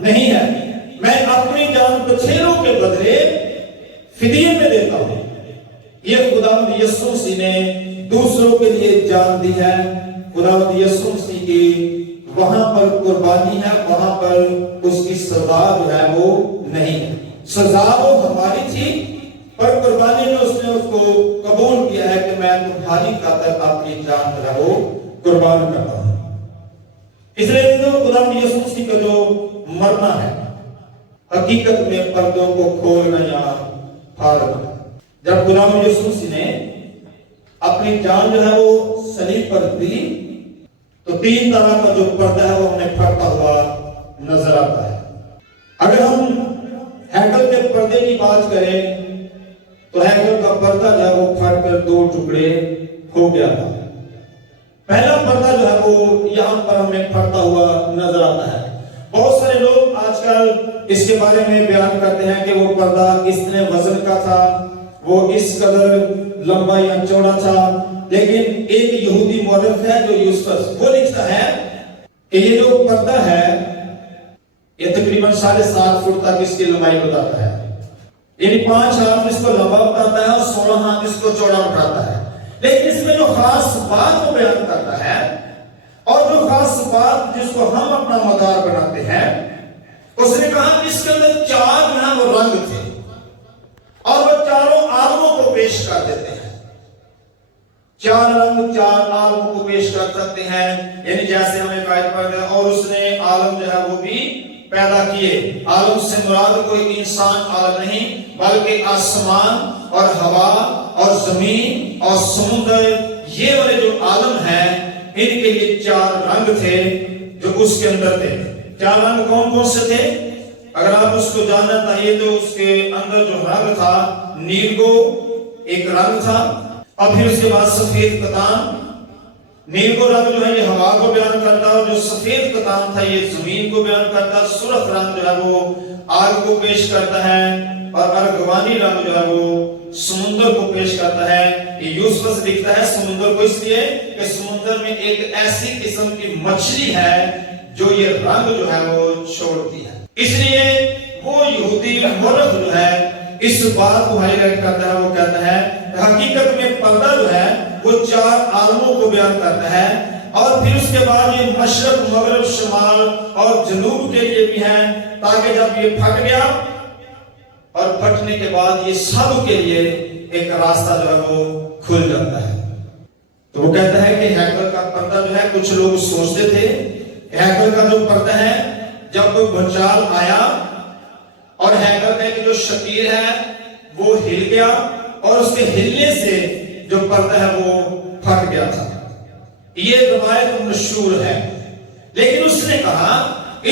نہیں ہے، میں اپنی جان بچھیروں کے بدلے فدیے میں دیتا ہوں۔ یہ خداوند یسوع مسیح نے دوسروں کے لیے جان دی ہے۔ خداوند یسوع مسیح کی وہاں پر قربانی ہے، وہاں پر اس کی سزا جو ہے وہ نہیں ہے۔ سزا وہ ہماری تھی، پر قربانی میں اس نے اس کو قبول کیا ہے کہ میں تمہاری خاطر اپنی جان جو ہے وہ قربان کرتا ہوں۔ اس لیے جو خداوند یسوع مسیح کا جو مرنا ہے حقیقت میں پردوں کو کھولنا یا پھاڑنا۔ جب خداوند یسوع مسیح نے اپنی جان جو ہے وہ صلیب پر دی تو تین طرح کا جو پردہ ہے وہ ہمیں پھٹتا ہوا نظر آتا ہے۔ اگر ہم ہیکل کے پردے کی بات کریں تو ہیکل کا پردہ جو ہے وہ پھٹ کر دو ٹکڑے ہو گیا تھا۔ پہلا پردہ جو ہے وہ یہاں پر ہمیں پھٹتا ہوا نظر آتا ہے۔ بہت سارے لوگ آج کل اس کے بارے میں بیان کرتے ہیں کہ وہ پردہ اتنے وزن کا تھا، وہ اس قدر لمبا یا چوڑا تھا، لیکن ایک یہودی مورخ ہے جو یوسفس، وہ لکھتا ہے کہ یہ جو پردہ ہے یہ تقریباً 7.5 فٹ تک اس کی لمبائی بتاتا ہے، یعنی 5 ہاتھ اس کو لمبا بتاتا ہے اور 16 ہاتھ اس کو چوڑا بتاتا ہے۔ لیکن اس میں جو خاص بات وہ بیان کرتا ہے اور جو خاص بات جس کو ہم اپنا مدار بناتے ہیں، اس نے کہا کہ اس کے اندر 4 جو ہیں وہ رنگ تھے اور وہ چاروں عالموں کو پیش کر دیتے ہیں۔ 4 رنگ 4 عالموں کو پیش کر سکتے ہیں، یعنی جیسے ہمیں قائد پڑھ گیا اور اس نے عالم جو ہے وہ بھی پیدا کیے۔ عالم سے مراد کوئی انسان عالم نہیں بلکہ آسمان اور ہوا اور زمین اور سمندر، یہ والے جو عالم ہیں ان کے لیے 4 رنگ تھے جو اس کے اندر تھے۔ 4 رنگ کون کون سے تھے؟ اگر آپ اس کو جاننا چاہیے تو اس کے اندر جو رنگ تھا نیلگو ایک رنگ تھا، اور پھر اس کے بعد سفید کتان۔ نیلگو رنگ جو ہے یہ ہوا کو بیان کرتا ہے، اور جو سفید کتان تھا یہ زمین کو بیان کرتا ہے۔ سرخ رنگ جو ہے وہ آگ کو پیش کرتا ہے، اور ارغوانی رنگ جو ہے وہ سمندر کو پیش کرتا ہے۔ یہ یوسفس لکھتا ہے سمندر کو اس لیے کہ سمندر میں ایک ایسی قسم کی مچھلی ہے جو یہ رنگ جو ہے وہ چھوڑتی ہے۔ اس لیے وہ یہودی مورخ جو ہے اس بات کو ہائی لائٹ کرتا ہے، وہ کہتا ہے حقیقت میں پردہ جو ہے وہ 4 عالموں کو بیان کرتا ہے، اور پھر اس کے بعد یہ مشرق مغرب شمال اور جنوب کے لیے بھی ہے، تاکہ جب یہ پھٹ گیا اور پھٹنے کے بعد یہ سب کے لیے ایک راستہ جو ہے وہ کھل جاتا ہے۔ تو وہ کہتا ہے کہ ہیکل کا پردہ جو ہے، کچھ لوگ سوچتے تھے کہ ہیکل کا جو پردہ ہے جب کوئی بھونچال آیا اور ہیکل کا جو شتیر ہے وہ ہل گیا اور اس کے ہلنے سے جو پردہ ہے وہ پھٹ گیا تھا۔ یہ روایت مشہور ہے، لیکن اس نے کہا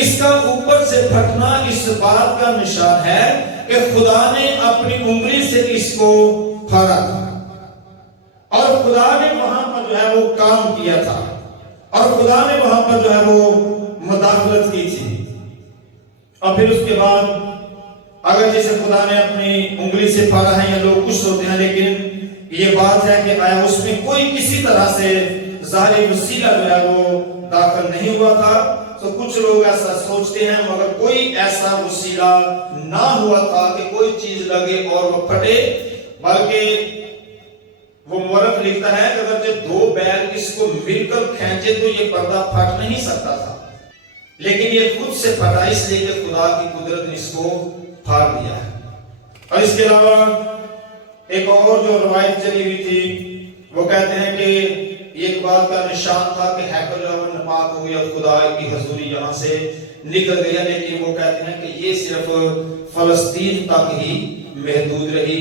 اس کا اوپر سے پھٹنا اس بات کا نشان ہے کہ خدا نے اپنی انگلی سے اس کو پھاڑا تھا، اور خدا نے وہاں پر جو ہے وہ کام کیا تھا، اور خدا نے وہاں پر جو ہے وہ مداخلت کی تھی۔ اور پھر اس کے بعد اگر جیسے خدا نے اپنی انگلی سے پھاڑا ہے، یا لوگ کچھ ہوتے ہیں، لیکن یہ بات ہے کہ آیا اس میں کوئی کسی طرح سے ظاہری وسیلہ جو ہے وہ داخل نہیں ہوا تھا۔ تو کچھ لوگ ایسا سوچتے ہیں، مگر کوئی ایسا وسیلہ نہ ہوا تھا کہ کوئی چیز لگے اور وہ پھٹے، بلکہ وہ مورخ لکھتا ہے کہ اگر جو 2 بیل اس کو مل کر کھینچے تو یہ پردہ پھٹ نہیں سکتا تھا، لیکن یہ خود سے پھٹا اس لیے کہ خدا کی قدرت نے اس کو پھاڑ دیا ہے۔ اور اس کے علاوہ ایک اور جو روایت چلی ہوئی تھی، وہ کہتے ہیں کہ یہ ایک بات کا نشان تھا کہ ہیکل جو ہے ناپاک ہو گیا، خدا کی حضوری یہاں سے نکل گیا، لیکن وہ کہتے ہیں کہ یہ صرف فلسطین تک ہی محدود رہی،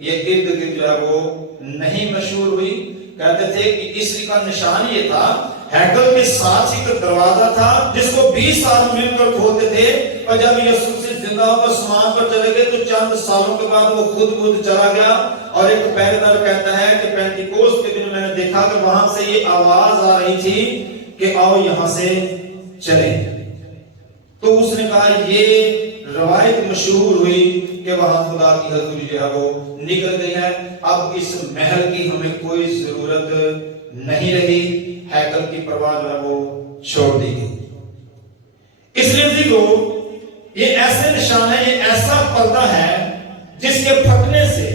یہ ارد گرد جو ہے وہ نہیں مشہور ہوئی۔ کہتے تھے کہ اس کا نشان یہ تھا، ہیکل کے ساتھ ایک دروازہ تھا جس کو 20 سال مل کر کھولتے تھے، اور جب یسوع سے زندہ ہو کر آسمان پر چلے گئے تو چند سالوں کے بعد وہ خود چلا گیا۔ اور ایک پہرے دار کہتا ہے کہ پینتیکوست کے دن میں نے دیکھا کہ وہاں سے یہ آواز آ رہی تھی کہ آؤ یہاں سے چلیں۔ تو اس نے کہا یہ روایت مشہور ہوئی کہ وہاں خدا کی حضوری جو ہے وہ نکل گئی ہے، اب اس محل کی ہمیں کوئی ضرورت نہیں رہی، ہیکل کی پرواہ جو ہے وہ چھوڑ دی گئی۔ اس لیے دیکھو یہ ایسے نشان ہے، یہ ایسا پردہ ہے جس کے پھٹنے سے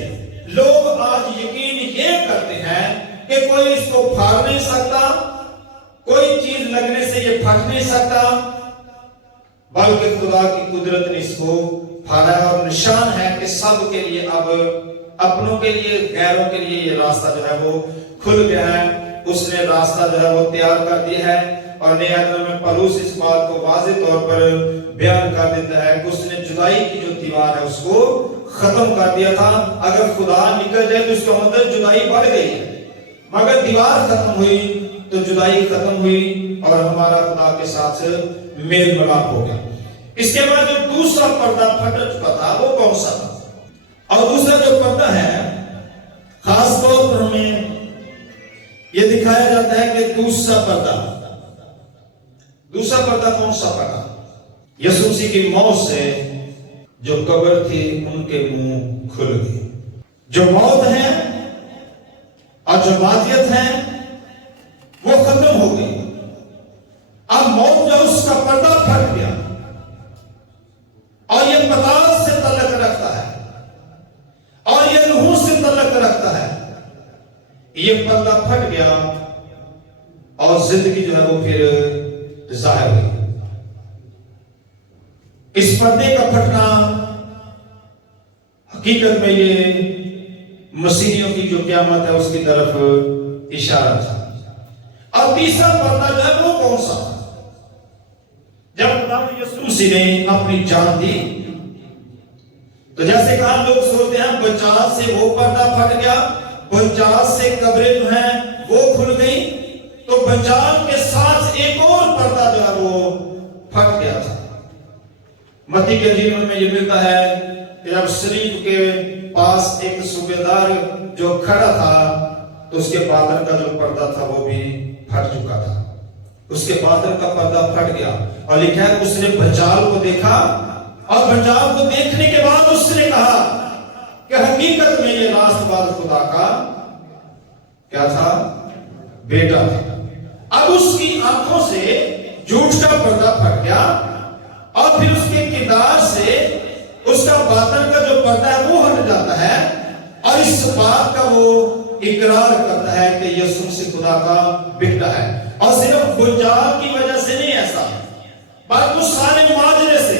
لوگ آج یقین یہ کرتے ہیں کہ کوئی اس کو پھاڑ نہیں سکتا، کوئی چیز لگنے سے یہ پھٹ نہیں سکتا، بلکہ خدا کی قدرت نے اس کو پھاڑا ہے۔ اور نشان ہے کہ سب کے لیے، اب اپنوں کے لیے، غیروں کے لیے یہ راستہ جو ہے وہ کھل گیا ہے۔ اس نے راستہ جو ہے وہ تیار کر دیا ہے۔ اور نئے عہد میں پولس اس بات کو واضح طور پر بیان کر دیتا ہے کہ اس نے جدائی کی جو دیوار ہے اس کو ختم کر دیا تھا۔ اگر خدا نکل جائے تو اس کا مطلب جدائی بڑھ گئی ہے، مگر دیوار ختم ہوئی تو جدائی ختم ہوئی اور ہمارا خدا کے ساتھ میل ملاپ ہو گیا۔ اس کے بعد جو دوسرا پردہ پھٹ چکا تھا وہ کون سا تھا؟ اور دوسرا جو پردہ ہے خاص طور پر ہمیں یہ دکھایا جاتا ہے کہ دوسرا پردہ کون سا پردہ؟ یسوع مسیح کی موت سے جو قبر تھی ان کے منہ کھل گئے، جو موت ہے اور جو ماتیت ہے وہ ختم ہو گئی۔ اب موت جو اس کا پردہ پھٹ گیا اور یہ پتال سے تعلق رکھتا ہے اور یہ روح سے تعلق رکھتا ہے، یہ پردہ پھٹ گیا اور زندگی جو ہے وہ پھر ظاہر ہوئی۔ اس پردے کا پھٹنا حقیقت میں یہ مسیحیوں کی جو قیامت ہے اس کی طرف اشارہ تھا۔ اور تیسرا پردہ جو ہے وہ کون سا؟ جب خدا یسوع مسیح نے اپنی جان دی تو جیسے کہا لوگ سوچتے ہیں بچاس سے وہ پردہ پھٹ گیا، بچاس سے قبریں جو ہیں وہ کھل گئی، تو بچاس کے ساتھ ایک اور پردہ جو ہے وہ پھٹ گیا تھا۔ متی کے انجیل میں یہ ملتا ہے کہ جب صلیب کے پاس ایک صوبیدار جو کھڑا تھا تو اس کے باطن کا جو پردہ تھا وہ بھی پھٹ چکا تھا، اس کے باطن کا پردہ پھٹ گیا۔ اور لکھا ہے اس نے بھنجال کو دیکھا اور بھنجال کو دیکھنے کے بعد اس نے کہا کہ حقیقت میں یہ راست باز خدا کا کیا تھا؟ بیٹا تھا۔ اب اس کی آنکھوں سے جھوٹ کا پردہ پھٹ گیا اور پھر اس کے کردار سے اس کا باطن کا جو پردہ ہے وہ ہٹ جاتا ہے اور اس بات کا وہ اقرار کرتا ہے کہ یسوع مسیح خدا کا بیٹا ہے۔ اور صرف بھنجال کی وجہ سے نہیں ایسا، بلکہ اس سارے معاجرے سے،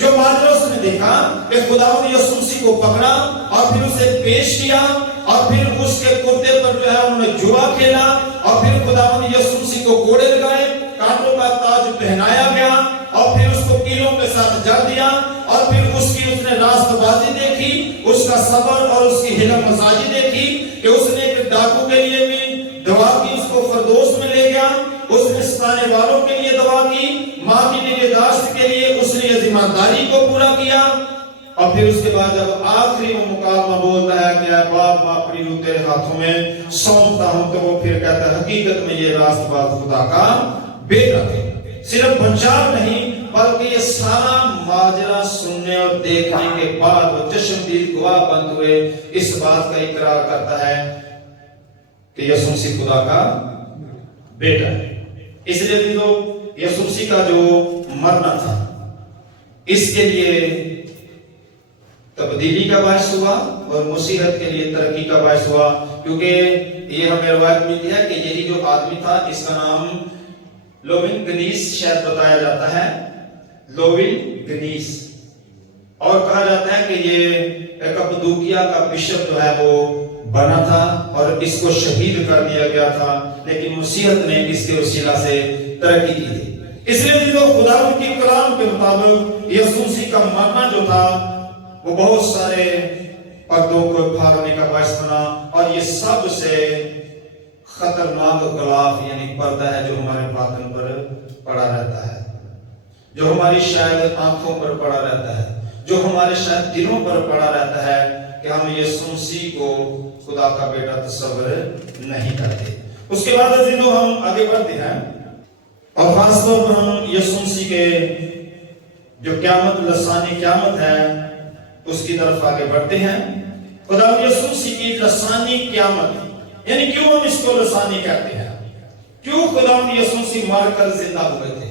جو معاجرہ اس نے دیکھا کہ خدا نے یسوع مسیح کو پکڑا اور پھر اسے پیش کیا اور پھر اس کے کرتے پر جو ہے انہوں نے جوا کھیلا اور پھر خدا نے یسوع مسیح کو کوڑے لگائے، کانٹوں کا تاج پہنایا گیا اور پھر اس کو کیلوں کے ساتھ جڑ دیا اور پھر اس نے راست بازی دیکھی، اس کا صبر اور اس کی حلم مزاجی دیکھی کہ اس نے ایک ڈاکو کے لیے بھی دعا کی، اس کو فردوس میں لے گیا، اس نے ستانے والوں کے لیے دعا کی، ماں کی نگہداشت کے لیے اس نے یہ ذمہ داری کو پورا کیا۔ اور پھر اس کے بعد جب آخری وہ مکالمہ بولتا ہے کہ اے باپ میں اپنی روح تیرے ہاتھوں میں سونپتا ہوں، تو وہ پھر کہتا ہے حقیقت میں یہ راست باز خدا کا بیٹا ہے۔ صرف بھنجال نہیں بلکہ یہ سارا ماجرا سننے اور دیکھنے کے بعد وہ چشمدید گواہ بنتے ہوئے اس بات کا اقرار کرتا ہے کہ یسوع مسیح خدا کا بیٹا ہے۔ اس لیے یسوع مسیح کا جو مرنا تھا اس کے لیے تبدیلی کا باعث ہوا اور مسیحت کے لیے ترقی کا باعث ہوا، کیونکہ یہ ہمیں روایت ملتی ہے کہ یہی جو آدمی تھا اس کا نام لووین گنیس شاید بتایا جاتا ہے، لووین گنیس، اور کہا جاتا ہے کہ یہ کپدوکیا کا بشپ جو ہے وہ بنا تھا اور اس کو شہید کر دیا گیا تھا، لیکن مسیحت نے اس کے وسیلہ سے ترقی کی تھی۔ اس لیے جو خدا کی کلام کے مطابق یسوع مسیح کا مرنا جو تھا وہ بہت سارے پردوں کو پھاڑنے کا باعث بنا، اور یہ سب سے خطرناک غلاف یعنی پردہ ہے جو ہمارے باطن پر پڑا رہتا ہے، جو ہماری شاید آنکھوں پر پڑا رہتا ہے، جو ہمارے شاید دلوں پر پڑا رہتا ہے کہ ہم یسوع مسیح کو خدا کا بیٹا تصور نہیں کرتے۔ اس کے بعد ہم آگے بڑھتے ہیں اور خاص طور پر ہم یسوع مسیح کے جو قیامت لسانی قیامت ہے اس کی طرف آگے بڑھتے ہیں۔ خدا یسوع مسیح کی لسانی قیامت، یعنی کیوں ہم اس کو لسانی کہتے ہیں؟ کیوں خدا یسوع مسیح مر کر زندہ ہوئے تھے؟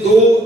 2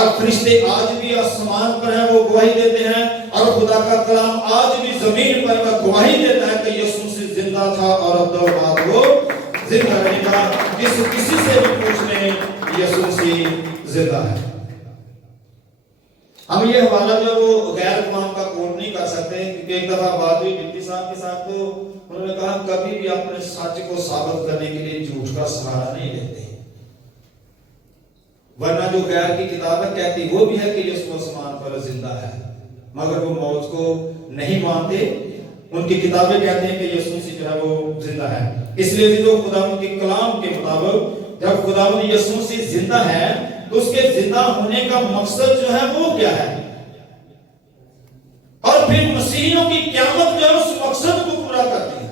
اور فرشتے آج بھی آسمان پر ہیں، وہ گواہی دیتے ہیں، اور خدا کا کلام آج بھی زمین پر وہ گواہی دیتا ہے کہ یسوع مسیح زندہ تھا اور اب دو بعد وہ زندہ رہے گا۔ کسی سے بھی پوچھ لیں، یسوع مسیح زندہ ہے۔ ہم یہ حوالہ جو وہ غیر اقوام کا کوٹ نہیں کر سکتے، کیونکہ ایک دفعہ بات ہوئی ڈپٹی صاحب کے ساتھ، تو انہوں نے کہا کبھی بھی اپنے سچ کو ثابت کرنے کے لیے جھوٹ کا سہارا نہیں لیتے، ورنہ جو غیر کی کتابیں کہتی وہ بھی ہے کہ یسوع آسمان پر زندہ ہے، مگر وہ موت کو نہیں مانتے۔ ان کی کتابیں کہتے ہیں کہ یسوع مسیح جو ہے وہ زندہ ہے۔ اس لیے جو خداوند کے کلام کے مطابق جب خداوند یسوع مسیح زندہ ہے تو اس کے زندہ ہونے کا مقصد جو ہے وہ کیا ہے، اور پھر مسیحیوں کی قیامت جو ہے اس مقصد کو پورا کرتی ہے۔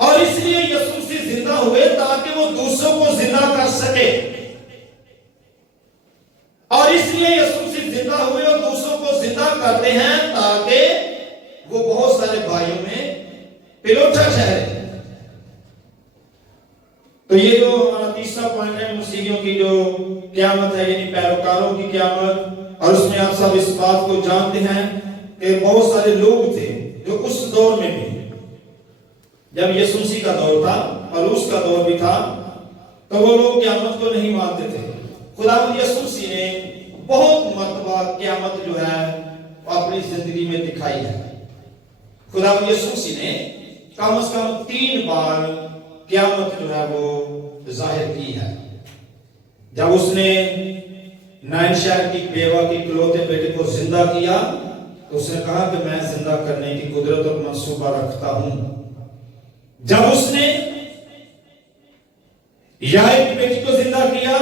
اور اس لیے یسوع مسیح زندہ ہوئے تاکہ وہ دوسروں کو زندہ کر سکے، اور اس لیے یسوع مسیح زندہ ہوئے اور دوسروں کو زندہ کرتے ہیں تاکہ وہ بہت سارے بھائیوں میں پلوٹا ٹھہرے۔ تو یہ جو ہمارا تیسرا پوائنٹ ہے مسیحیوں کی جو قیامت ہے، یعنی پیروکاروں کی قیامت، اور اس میں آپ سب اس بات کو جانتے ہیں کہ بہت سارے لوگ تھے جو اس دور میں بھی، جب یسوع مسیح کا دور تھا اور اس کا دور بھی تھا، تو وہ لوگ قیامت کو نہیں مانتے تھے۔ خداوند یسوع مسیح نے بہت مرتبہ قیامت جو ہے اپنی زندگی میں دکھائی ہے۔ خداوند یسوع مسیح نے کم از کم 3 بار قیامت جو ہے وہ ظاہر کی ہے۔ جب اس نے نائن شہر کی بیوہ کی اکلوتے بیٹے کو زندہ کیا تو اس نے کہا کہ میں زندہ کرنے کی قدرت اور منصوبہ رکھتا ہوں۔ جب اس نے یائیر کی بیٹی کو زندہ کیا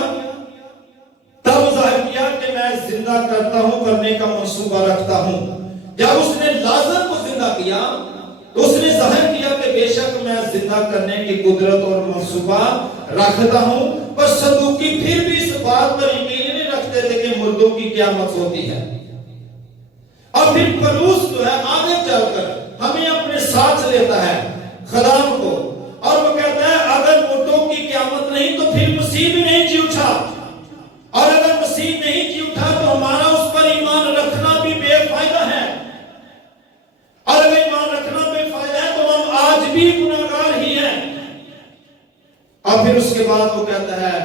تب ظاہر کیا کہ میں زندہ کرتا ہوں، کرنے کا منصوبہ رکھتا ہوں۔ جب اس نے لازر کو زندہ کیا تو اس نے ظاہر کیا کہ بے شک میں زندہ کرنے کی قدرت اور منصوبہ رکھتا ہوں۔ پر صدوقی پھر بھی اس بات پر یقین نہیں رکھتے تھے کہ مردوں کی قیامت ہوتی ہے۔ اور پھر پولس جو ہے آگے چل کر ہمیں اپنے ساتھ لیتا ہے خدام کو، اور وہ کہتا ہے اگر مردوں کی قیامت نہیں تو پھر مسیح بھی نہیں جی اٹھا، اور اگر مسیح نہیں جی اٹھا تو ہمارا اس پر ایمان رکھنا بھی بے فائدہ ہے، اور اگر ایمان رکھنا بے فائدہ ہے تو ہم آج بھی گناہگار ہی ہیں۔ اور پھر اس کے بعد وہ کہتا ہے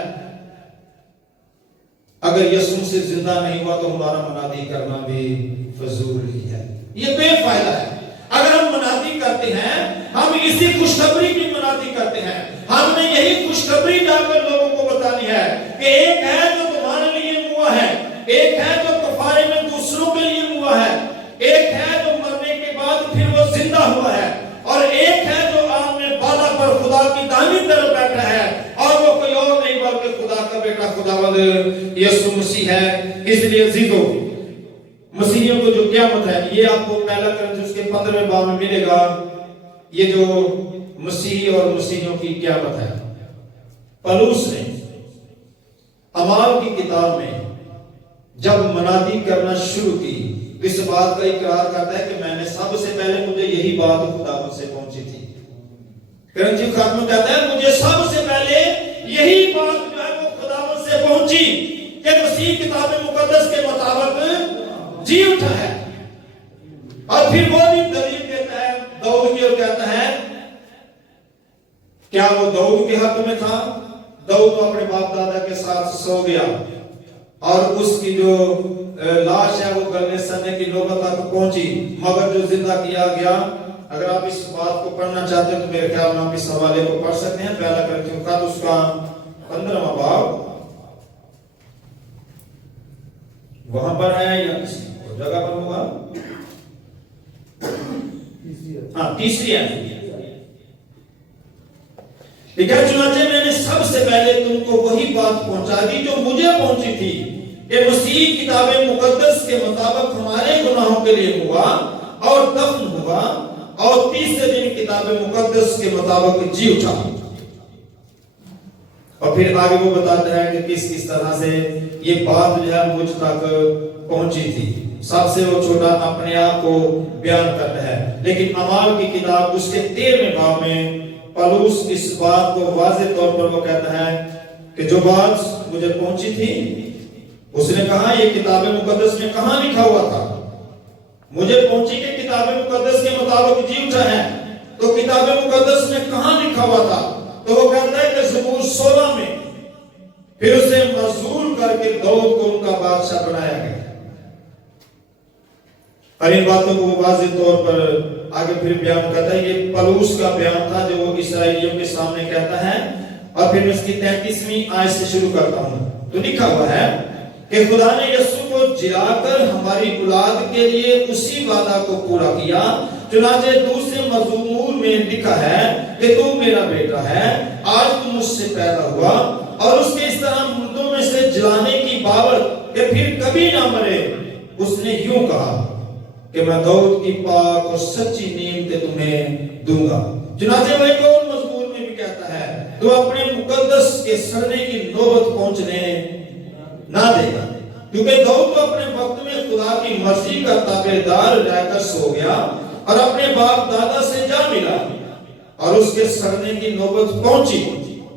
اگر یسوع سے زندہ نہیں ہوا تو ہمارا منادی کرنا بھی فضول ہی ہے، یہ بے فائدہ ہے۔ اگر ہم منادی کرتے ہیں ہم اسی خوشخبری کی منادی کرتے ہیں، ہم نے یہی خوشخبری جا کر لوگوں کو بتانی ہے کہ ایک ہے جو تمہارے لیے ہوا ہے، ایک ہے جو کفارے میں دوسروں کے لیے ہوا ہے، ایک ہے جو مرنے کے بعد پھر وہ زندہ ہوا ہے، اور ایک ہے جو عالم بالا پر خدا کی دائیں طرف بیٹھا ہے، اور وہ کوئی اور نہیں بلکہ خدا کا بیٹا خداوند یسوع مسیح ہے۔ اس لیے عزیزو مسیحیوں کو جو قیامت ہے یہ آپ کو پہلا کرنتھیوں کے 15ویں باب میں ملے گا، یہ جو مسیحی اور مسیحیوں کی قیامت ہے۔ پولس نے اعمال کی کتاب میں جب منادی کرنا شروع کی اس بات کا اقرار کرتا ہے کہ میں نے سب سے پہلے مجھے یہی بات خداوند سے پہنچی تھی۔ کرنتھیوں خط میں کہتا ہے مجھے سب سے پہلے یہی بات جو ہے وہ خداوند سے پہنچی کہ مسیح کتاب مقدس کے مطابق جی اٹھا ہے، اور پھر وہ بھی دلیل دیتا ہے داؤد کی اور کہتا ہے کیا وہ داؤد کے حق میں تھا؟ داؤد اپنے باپ دادا کے ساتھ سو گیا اور اس کی جو لاش ہے وہ گلنے سننے کی نوبت تک پہنچی، مگر جو زندہ کیا گیا۔ اگر آپ اس بات کو پڑھنا چاہتے ہیں تو میرے خیال میں آپ اس حوالے کو پڑھ سکتے ہیں، پہلا کرنتھیوں خط اس کا 15واں باب، وہاں پر ہے یا کسی جگہ پر ہوگا، ہاں تیسری ہے۔ چنانچہ میں نے سب سے پہلے تم کو وہی بات پہنچا دی جو مجھے پہنچی تھی کہ مسیح کتاب مقدس کے مطابق ہمارے گناہوں کے لیے ہوا اور دفن ہوا اور تیسرے دن کتاب مقدس کے مطابق جی اٹھا۔ اور پھر آگے وہ بتاتا ہے کہ کس طرح سے یہ بات جو ہے مجھ تک پہنچی تھی۔ سب سے وہ چھوٹا اپنے آپ کو بیان کرتا ہے، لیکن اعمال کی کتاب اس کے 13ویں باب میں پولس اس بات کو واضح طور پر وہ کہتا ہے کہ جو بات مجھے پہنچی تھی، اس نے کہا یہ کتاب مقدس میں کہاں لکھا ہوا تھا؟ مجھے پہنچی کہ کتاب مقدس کے مطابق جی اٹھا ہے، تو کتاب مقدس میں کہاں لکھا ہوا تھا؟ تو وہ کہتا ہے کہ زبور 16 میں پھر اسے مظلوم کر کے داؤد کو ان کا بادشاہ بنایا گیا۔ اور ان باتوں کو وہ واضح طور پر آگے پھر بیان کرتا ہے۔ یہ پلوس کا بیان تھا جو وہ اسرائیلیوں کے سامنے کہتا ہے، اور پھر میں اس کی 33ویں آیت سے شروع کرتا ہوں۔ تو لکھا ہوا ہے کہ خدا نے یسوع کو جلا کر ہماری اولاد کے لیے اسی وعدہ کو پورا کیا، چنانچہ دوسرے مزمور میں لکھا ہے کہ تو میرا بیٹا ہے، آج تو مجھ سے پیدا ہوا، اور اس کے اس طرح مردوں میں سے جلانے کی بابت کہ پھر کبھی نہ مرے، اس نے یوں کہا کہ میں داؤد کی پاک اور سچی نیند تے تمہیں دوں گا۔ چنانچہ وہ ایک اور مزمور میں بھی کہتا ہے تو اپنے مقدس کے سڑنے کی نوبت پہنچنے نہ دے گا، کیونکہ داؤد تو اپنے وقت میں خدا کی مرضی کا تابعدار رہ کر سو گیا اور اپنے باپ دادا سے جا ملا، اور اس کے سڑنے کی نوبت پہنچی،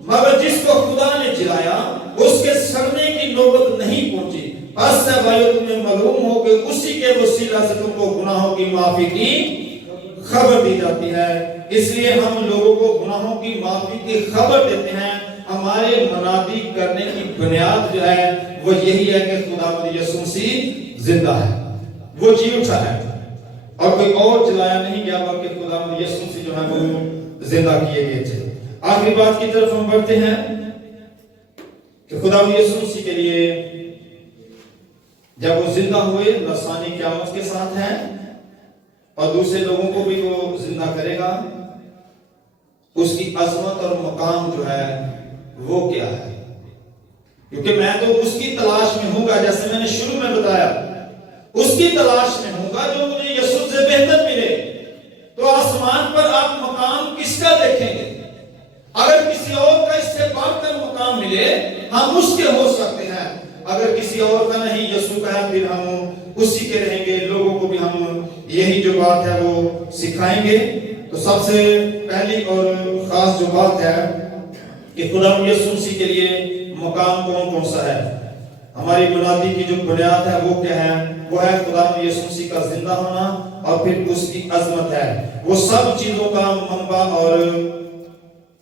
مگر جس کو خدا نے جلایا اس کے سڑنے کی نوبت نہیں پہنچی۔ بس ہے بھائیو، تمہیں معلوم ہو کہ اسی کے وسیلہ سے تم کو گناہوں کی معافی کی خبر دی جاتی ہے۔ اس لیے ہم لوگوں کو گناہوں کی معافی کی خبر دیتے ہیں۔ ہمارے منادی کرنے کی بنیاد جو ہے وہ یہی ہے کہ خداوند یسوع مسیح زندہ ہے، وہ جی اٹھا ہے، اور کوئی اور جلایا نہیں گیا بلکہ خداوند یسوع مسیح جو ہے وہ زندہ کیے گئے تھے۔ آخری بات کی طرف ہم بڑھتے ہیں کہ خداوند یسوع مسیح کے لیے جب وہ زندہ ہوئے، نفسانی قیامت کے ساتھ ہیں، اور دوسرے لوگوں کو بھی وہ زندہ کرے گا۔ اس کی عظمت اور مقام جو ہے وہ کیا ہے؟ کیونکہ میں تو اس کی تلاش میں ہوں گا، جیسے میں نے شروع میں بتایا، اس کی تلاش میں ہوں گا جو مجھے یسوع سے بہتر ملے۔ تو آسمان پر آپ مقام کس کا دیکھیں گے؟ اگر کسی اور کا اس سے بڑھ کر مقام ملے ہم اس کے ہو سکتے ہیں، اگر کسی اور کا نہیں یسوع کا ہے پھر ہم اسی کے رہیں گے۔ لوگوں کو بھی ہم یہی جو بات ہے وہ سکھائیں گے۔ تو سب سے پہلی اور خاص جو بات ہے کہ خدا یسوع مسیح کے لیے مقام کون کون سا ہے؟ ہماری منادی کی جو بنیاد ہے وہ کیا ہے؟ وہ ہے خدا یسوع مسیح کا زندہ ہونا، اور پھر اس کی عظمت ہے، وہ سب چیزوں کا منبع اور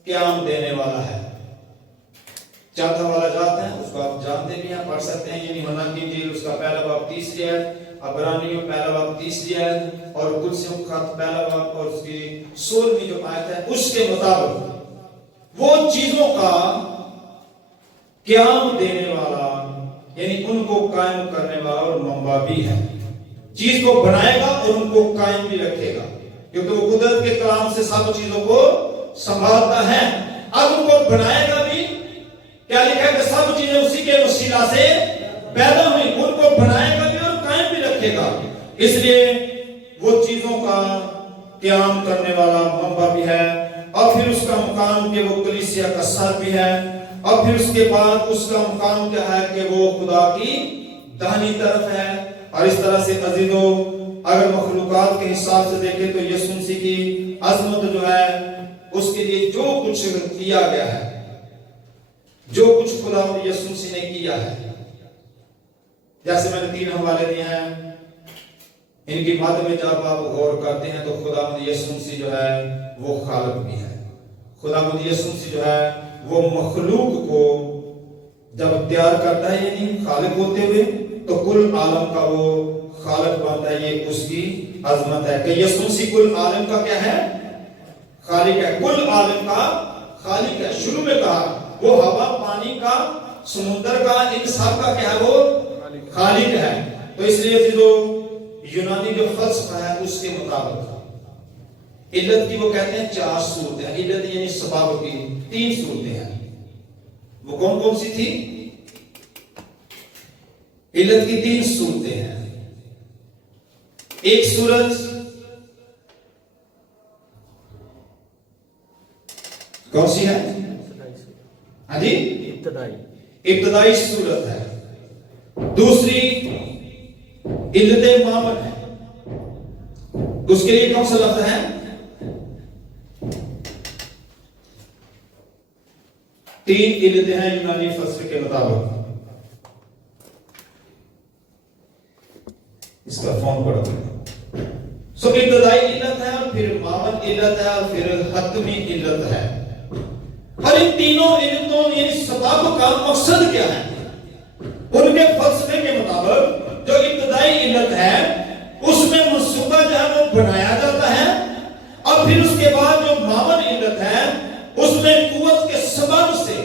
قیام دینے والا ہے۔ چوتھا والا جات ہے، اس کو آپ جانتے بھی ہیں، پڑھ سکتے ہیں، یعنی یوحنا کی انجیل اس کا پہلا باب 30 آیت، عبرانیوں پہلا باب 30 آیت، اور کلوسیوں کا خط پہلا باب اور اس کی 16ویں جو آیت ہے اس کے مطابق وہ چیزوں کا قیام دینے والا، یعنی ان کو قائم کرنے والا اور منبع بھی ہے۔ چیز کو بنائے گا اور ان کو قائم بھی رکھے گا، کیونکہ وہ قدرت کے کلام سے سب چیزوں کو سنبھالتا ہے۔ اب ان کو بنائے گا بھی، کیا لکھا ہے کہ سب چیزیں اسی کے وسیلہ سے پیدا ہوئی، ان کو بنائے گا بھی اور قائم بھی رکھے گا۔ اس لیے وہ چیزوں کا قیام کرنے والا منبع بھی ہے، اور پھر اس کا مقام کہ وہ کلیسیا کا سر بھی ہے، اور پھر اس کے بعد اس کا مقام کیا ہے کہ وہ خدا کی داہنی طرف ہے۔ اور اس طرح سے عزیزو، اگر مخلوقات کے حساب سے دیکھیں تو یسوع مسیح کی عظمت جو ہے اس کے لیے جو کچھ کیا گیا ہے، جو کچھ خدا یسوع مسیح نے کیا ہے، جیسے میں نے 3 حوالے دیے ہیں، ان کی مد میں جب آپ غور کرتے ہیں تو خدا یسوع مسیح جو ہے وہ خالق بھی ہے۔ خدا یسوع مسیح جو ہے وہ مخلوق کو جب تیار کرتا ہے، یعنی خالق ہوتے ہوئے، تو کل عالم کا وہ خالق بنتا ہے۔ یہ اس کی عظمت ہے کہ یسوع مسیح کل عالم کا کیا ہے؟ خالق ہے، کل عالم کا خالق ہے۔ شروع میں کہا وہ ہوا، پانی کا، سمندر کا، ان سب کا کیا ہے؟ وہ خالق ہے۔ تو اس لیے جو یونانی جو فلسفہ ہے اس کے مطابق علت کی وہ کہتے ہیں 4 صورتیں ہیں۔ علت یعنی سبب کی 3 صورتیں ہیں۔ وہ کون کون سی تھی؟ علت کی 3 صورتیں ہیں۔ ایک صورت کون سی ہے؟ ہاں جی، ابتدائی صورت ہے۔ دوسری علت معمل ہے، اس کے لیے کون سا لفظ ہے؟ 3 علتیں ہیں یونانی فلسفے کے مطابق. اس کا فون پڑا سو ابتدائی علت ہے، اور پھر معمل علت ہے، اور پھر حتمی علت ہے. اور ان تینوں علتوں یعنی سبب کا مقصد کیا ہے؟ ان کے فلسفے کے مطابق جو ابتدائی علت ہے اس میں منصوبہ جو ہے وہ بنایا جاتا ہے، اور پھر اس کے بعد جو معمل علت ہے اس میں قوت کے سبب سے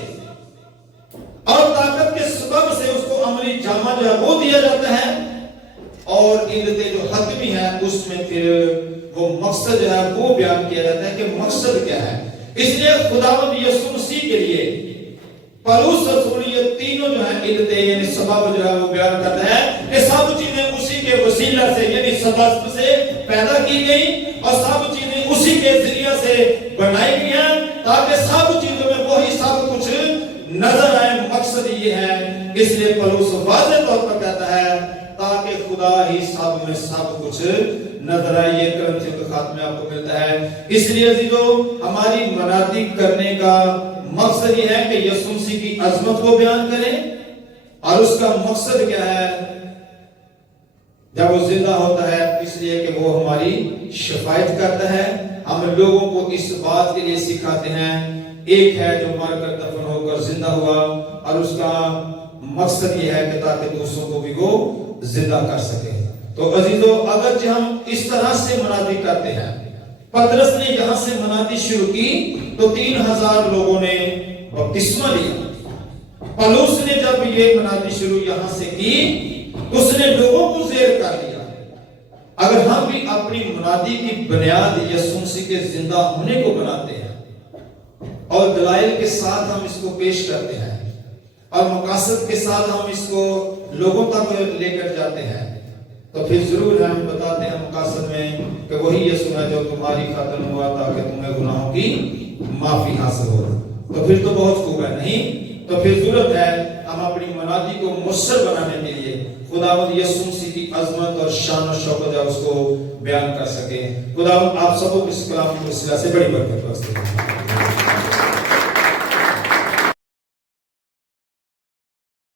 اور طاقت کے سبب سے اس کو عملی جامہ جو ہے وہ دیا جاتا ہے. اور علتیں جو حتمی ہے اس میں پھر وہ مقصد جو ہے وہ بیان کیا جاتا ہے کہ مقصد کیا ہے. اس لیے خداوند یسوع مسیح کے لیے پولس رسول یہ تینوں جو ہیں علتیں یعنی سبب جو ہے وہ بیان کرتا ہے کہ سب چیزیں اسی کے وسیلہ سے یعنی سبب سے پیدا کی گئی، اور سب چیزیں اسی کے ذریعہ سے بنائی گئی ہیں تاکہ سب چیزوں میں وہی سب کچھ نظر آئے. مقصد یہ ہے. اس لیے پولس واضح طور پر کہتا ہے تاکہ خدا ہی سب میں سب کچھ نظر آئے. یہ کرنتھیوں کے خاتمے آپ کو ملتا ہے. اس لیے عزیزو ہماری منادی کرنے کا مقصد یہ ہے کہ یسوع مسیح کی عظمت کو بیان کریں. اور اس کا مقصد کیا ہے؟ جب وہ زندہ ہوتا ہے اس لیے کہ وہ ہماری شفاعت کرتا ہے. ہم لوگوں کو اس بات کے لیے سکھاتے ہیں ایک ہے جو مر کر دفن ہو کر زندہ ہوا، اور اس کا مقصد یہ ہے کہ تاکہ دوسروں کو بھی وہ زندہ کر سکے. تو عزیزو اگرچہ ہم اس طرح سے منادی کرتے ہیں، پترس نے یہاں سے منادی شروع کی تو 3000 لوگوں نے بپتسمہ لیا. پولس نے جب یہ منادی شروع یہاں سے کی اس نے لوگوں کو زیر کر لیا. اگر ہم بھی اپنی منادی کی بنیاد یسوع مسیح کے زندہ ہونے کو بناتے ہیں اور دلائل کے ساتھ ہم اس کو پیش کرتے ہیں اور مقاصد کے ساتھ ہم اس کو لوگوں تک لے کر جاتے ہیں، تو پھر ضرور ہم بتاتے ہیں مقاصد میں کہ وہی یسوع ہے جو تمہاری خاطر ہوا تاکہ تمہیں گناہوں کی معافی حاصل ہو. تو پھر تو بہت خوب ہے. نہیں تو پھر ضرورت ہے ہم اپنی منادی کو مؤثر بنانے کے لیے خداوند یسوع مسیح کی عظمت اور شان و شوکت اس کو بیان کر سکیں. خداوند آپ سب کو اس کلام کے وسیلہ سے بڑی برکت بخشے.